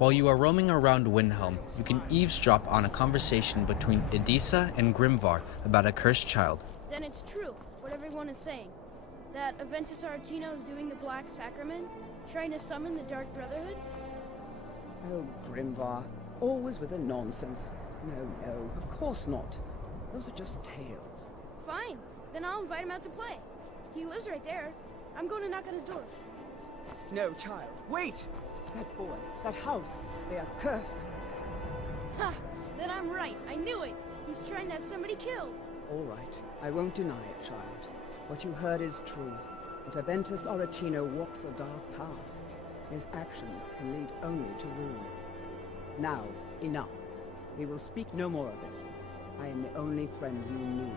While you are roaming around Windhelm, you can eavesdrop on a conversation between Edisa and Grimvar about a cursed child. Then it's true, what everyone is saying. That Aventus Aretino is doing the Black Sacrament, trying to summon the Dark Brotherhood? Oh, Grimvar, always with the nonsense. No, of course not. Those are just tales. Fine, then I'll invite him out to play. He lives right there. I'm going to knock on his door. No, child, wait! That boy, that house, they are cursed. Ha! Then I'm right. I knew it. He's trying to have somebody killed. All right, I won't deny it, child. What you heard is true. But Aventus Aretino walks a dark path. His actions can lead only to ruin. Now, enough. We will speak no more of this. I am the only friend you need.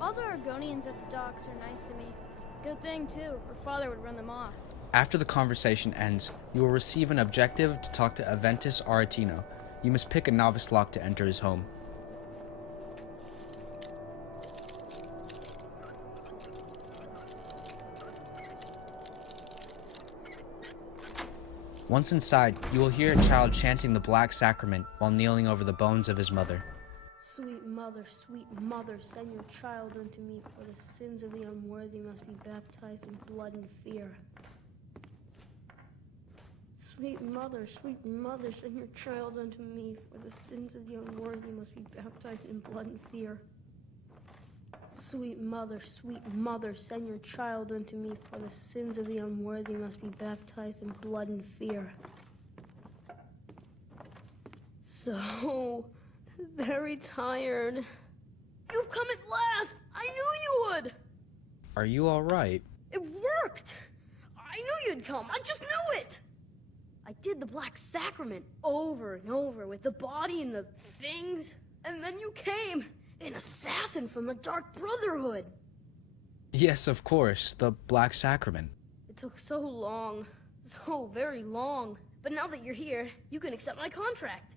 All the Argonians at the docks are nice to me. Good thing, too. Her father would run them off. After the conversation ends, you will receive an objective to talk to Aventus Aretino. You must pick a novice lock to enter his home. Once inside, you will hear a child chanting the Black Sacrament while kneeling over the bones of his mother. Sweet mother, send your child unto me, for the sins of the unworthy must be baptized in blood and fear. Sweet mother, send your child unto me, for the sins of the unworthy must be baptized in blood and fear. Sweet mother, send your child unto me, for the sins of the unworthy must be baptized in blood and fear. So very tired. You've come at last! I knew you would! Are you alright? It worked! I knew you'd come, I just knew it! I did the Black Sacrament over and over with the body and the things, and then you came, an assassin from the Dark Brotherhood. Yes, of course, the Black Sacrament. It took so long, so very long, but now that you're here, you can accept my contract.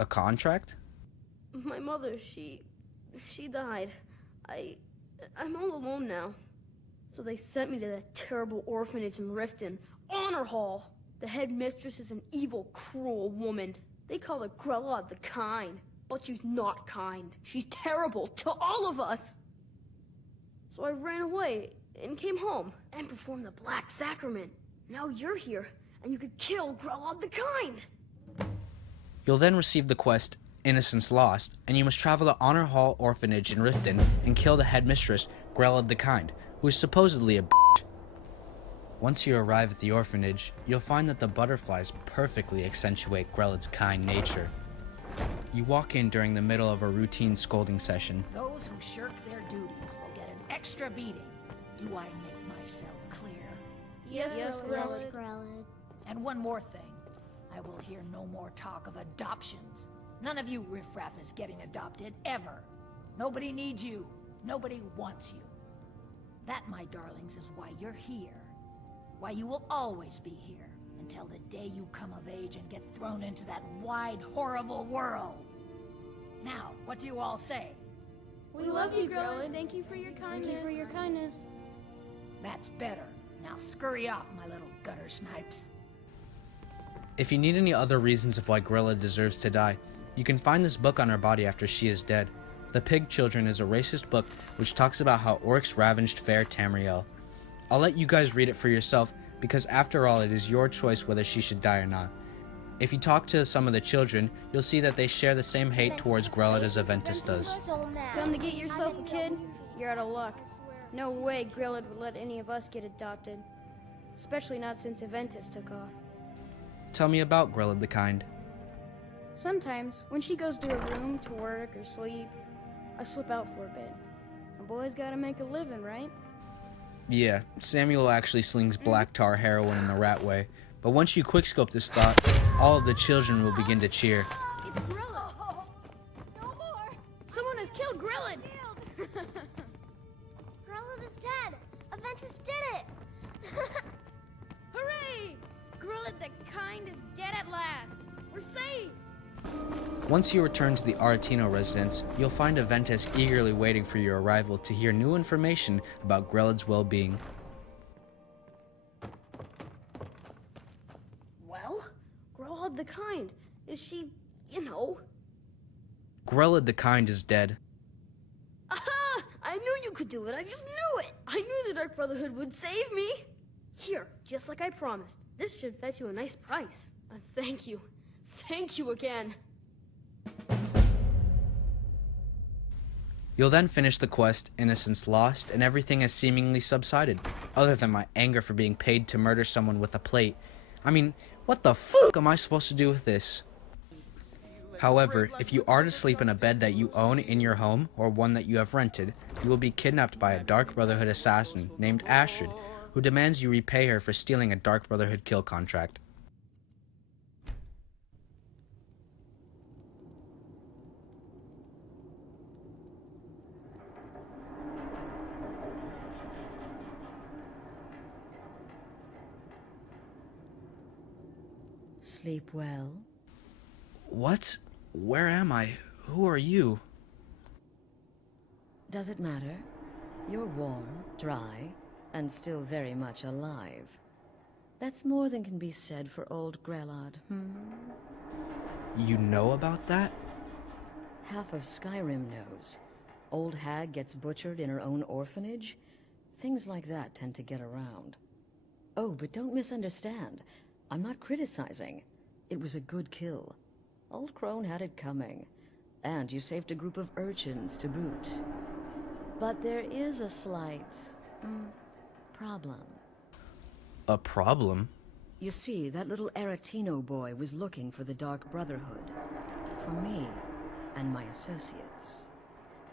A contract? My mother, she died. I'm all alone now. So they sent me to that terrible orphanage in Riften, Honor Hall. The headmistress is an evil, cruel woman. They call her Grella the Kind, but she's not kind. She's terrible to all of us. So I ran away and came home and performed the Black Sacrament. Now you're here, and you could kill Grella the Kind. You'll then receive the quest, Innocence Lost, and you must travel to Honor Hall Orphanage in Riften and kill the headmistress, Grella the Kind, who is supposedly a bitch. Once you arrive at the orphanage, you'll find that the butterflies perfectly accentuate Grella's kind nature. You walk in during the middle of a routine scolding session. Those who shirk their duties will get an extra beating. Do I make myself clear? Yes, Grella. And one more thing. I will hear no more talk of adoptions. None of you riffraff is getting adopted, ever. Nobody needs you. Nobody wants you. That, my darlings, is why you're here. Why you will always be here, until the day you come of age and get thrown into that wide, horrible world. Now, what do you all say? We love you, Grella. Thank you for your kindness. That's better. Now scurry off, my little gutter snipes. If you need any other reasons of why Grella deserves to die, you can find this book on her body after she is dead. The Pig Children is a racist book which talks about how orcs ravaged fair Tamriel. I'll let you guys read it for yourself, because after all, it is your choice whether she should die or not. If you talk to some of the children, you'll see that they share the same hate towards Grella as Aventus does. Come to get yourself a kid? You're out of luck. No way Grella would let any of us get adopted. Especially not since Aventus took off. Tell me about Grella the Kind. Sometimes, when she goes to her room to work or sleep, I slip out for a bit. A boy's gotta make a living, right? Yeah, Samuel actually slings black tar heroin in the rat way, but once you quickscope this thought, all of the children will begin to cheer. It's Grella! No more! Someone has killed Grella! Grella is dead! Aventus did it! Hooray! Grella the Kind is dead at last! We're saved! Once you return to the Aretino residence, you'll find Aventus eagerly waiting for your arrival to hear new information about Grella's well-being. Grelod the Kind? Is she, you know... Grelod the Kind is dead. Aha! I knew you could do it. I just knew it. I knew the Dark Brotherhood would save me. Here, just like I promised. This should fetch you a nice price. Thank you. Thank you again. You'll then finish the quest, Innocence Lost, and everything has seemingly subsided, other than my anger for being paid to murder someone with a plate. I mean, what the fuck am I supposed to do with this? However, if you are to sleep in a bed that you own in your home, or one that you have rented, you will be kidnapped by a Dark Brotherhood assassin named Astrid, who demands you repay her for stealing a Dark Brotherhood kill contract. Sleep well? What? Where am I? Who are you? Does it matter? You're warm, dry, and still very much alive. That's more than can be said for old Grelod, You know about that? Half of Skyrim knows. Old hag gets butchered in her own orphanage. Things like that tend to get around. Oh, but don't misunderstand. I'm not criticizing. It was a good kill. Old Crone had it coming. And you saved a group of urchins to boot. But there is a slight... problem. A problem? You see, that little Aretino boy was looking for the Dark Brotherhood. For me and my associates.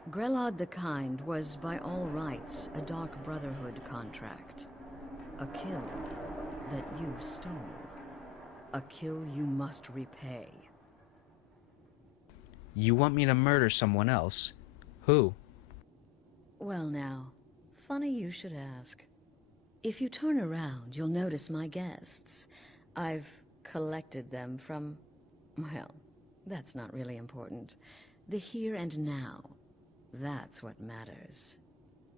Grelod the Kind was, by all rights, a Dark Brotherhood contract. A kill that you stole. A kill you must repay. You want me to murder someone else? Who? Well now, funny you should ask. If you turn around, you'll notice my guests. I've collected them from... well, that's not really important. The here and now. That's what matters.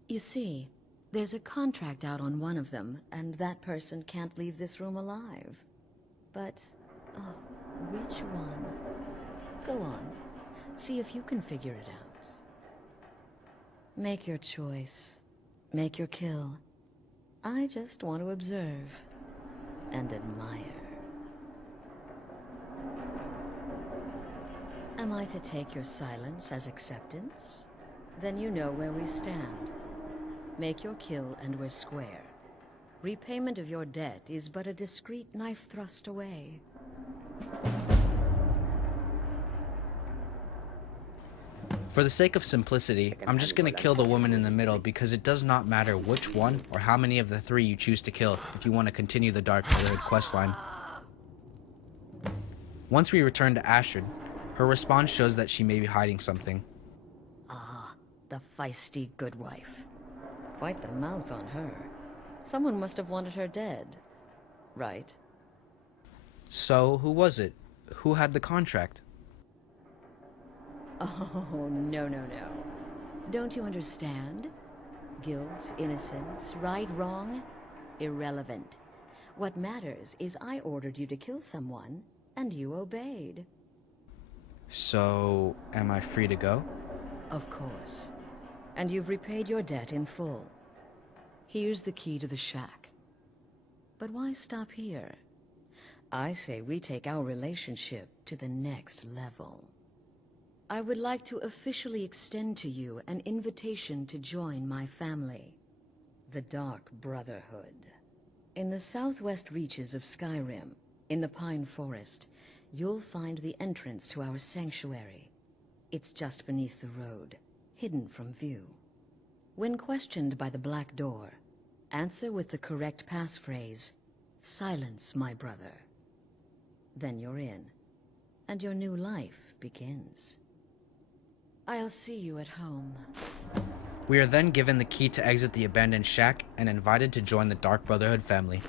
You see, there's a contract out on one of them, and that person can't leave this room alive. But, oh, which one? Go on. See if you can figure it out. Make your choice. Make your kill. I just want to observe and admire. Am I to take your silence as acceptance? Then you know where we stand. Make your kill and we're square. Repayment of your debt is but a discreet knife thrust away. For the sake of simplicity, I'm just gonna kill the woman in the middle because it does not matter which one or how many of the three you choose to kill if you want to continue the Dark Brotherhood questline. Once we return to Astrid, her response shows that she may be hiding something. Ah, the feisty good wife. Quite the mouth on her. Someone must have wanted her dead. Right? So, who was it? Who had the contract? Oh, no. Don't you understand? Guilt, innocence, right, wrong, irrelevant. What matters is I ordered you to kill someone, and you obeyed. So, am I free to go? Of course. And you've repaid your debt in full. Here's the key to the shack. But why stop here? I say we take our relationship to the next level. I would like to officially extend to you an invitation to join my family, the Dark Brotherhood. In the southwest reaches of Skyrim, in the Pine Forest, you'll find the entrance to our sanctuary. It's just beneath the road, hidden from view. When questioned by the Black Door, answer with the correct passphrase, "Silence, my brother." Then you're in, and your new life begins. I'll see you at home. We are then given the key to exit the abandoned shack and invited to join the Dark Brotherhood family.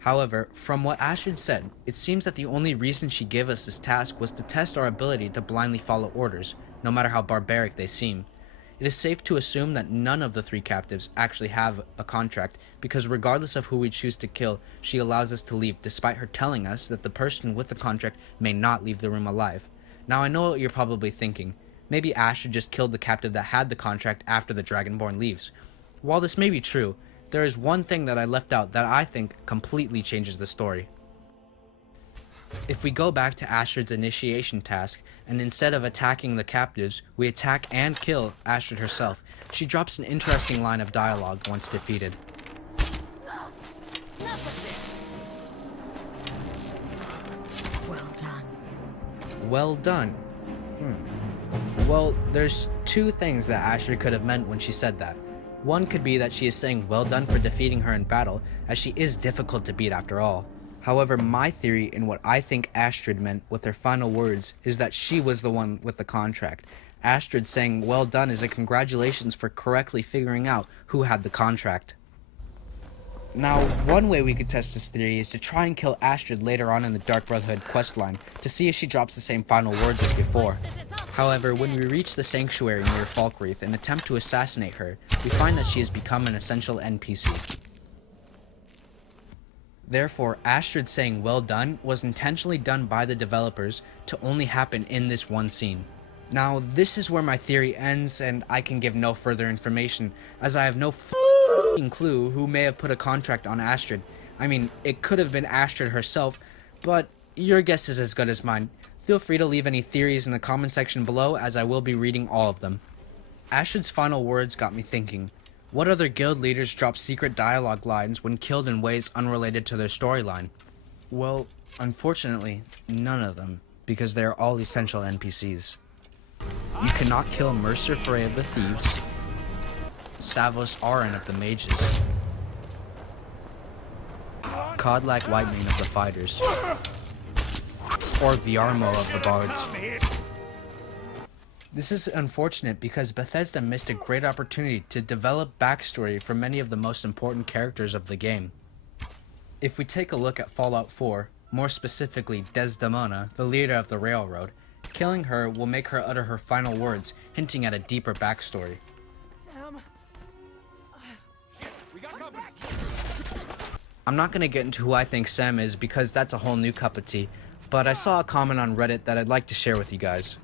However, from what Astrid said, it seems that the only reason she gave us this task was to test our ability to blindly follow orders, no matter how barbaric they seem. it is safe to assume that none of the 3 captives actually have a contract, because regardless of who we choose to kill, she allows us to leave despite her telling us that the person with the contract may not leave the room alive. Now I know what you're probably thinking. Maybe Astrid just killed the captive that had the contract after the Dragonborn leaves. While this may be true, there is one thing that I left out that I think completely changes the story. If we go back to Astrid's initiation task, and instead of attacking the captives, we attack and kill Astrid herself, she drops an interesting line of dialogue once defeated. Well done. Well done. Well, there's 2 things that Astrid could have meant when she said that. One could be that she is saying well done for defeating her in battle, as she is difficult to beat after all. However, my theory in what I think Astrid meant with her final words is that she was the one with the contract. Astrid saying well done is a congratulations for correctly figuring out who had the contract. Now, one way we could test this theory is to try and kill Astrid later on in the Dark Brotherhood questline to see if she drops the same final words as before. However, when we reach the sanctuary near Falkreath and attempt to assassinate her, we find that she has become an essential NPC. Therefore, Astrid saying well done was intentionally done by the developers to only happen in this one scene. Now, this is where my theory ends, and I can give no further information, as I have no f***ing clue who may have put a contract on Astrid. I mean, it could have been Astrid herself, but your guess is as good as mine. Feel free to leave any theories in the comment section below, as I will be reading all of them. Astrid's final words got me thinking. What other guild leaders drop secret dialogue lines when killed in ways unrelated to their storyline? Well, unfortunately, none of them, because they are all essential NPCs. You cannot kill Mercer Frey of the Thieves, Savos Aran of the Mages, Codlac Whitemane of the Fighters, or Viarmo of the Bards. This is unfortunate because Bethesda missed a great opportunity to develop backstory for many of the most important characters of the game. If we take a look at Fallout 4, more specifically Desdemona, the leader of the Railroad, killing her will make her utter her final words, hinting at a deeper backstory. Sam. Shit, we got company. I'm not going to get into who I think Sam is because that's a whole new cup of tea, but I saw a comment on Reddit that I'd like to share with you guys.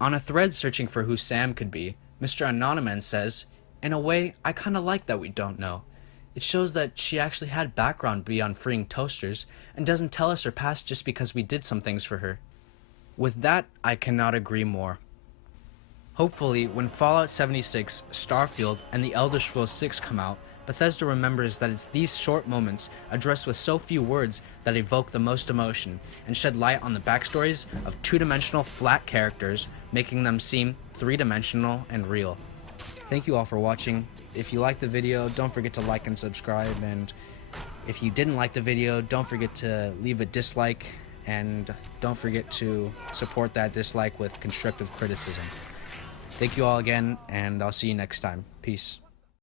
On a thread searching for who Sam could be, Mr. Anonymous says, "In a way, I kinda like that we don't know. It shows that she actually had background beyond freeing toasters, and doesn't tell us her past just because we did some things for her." With that, I cannot agree more. Hopefully, when Fallout 76, Starfield, and The Elder Scrolls 6 come out, Bethesda remembers that it's these short moments, addressed with so few words, that evoke the most emotion, and shed light on the backstories of 2-dimensional flat characters, making them seem 3-dimensional and real. Thank you all for watching. If you liked the video, don't forget to like and subscribe, and if you didn't like the video, don't forget to leave a dislike, and don't forget to support that dislike with constructive criticism. Thank you all again, and I'll see you next time. Peace.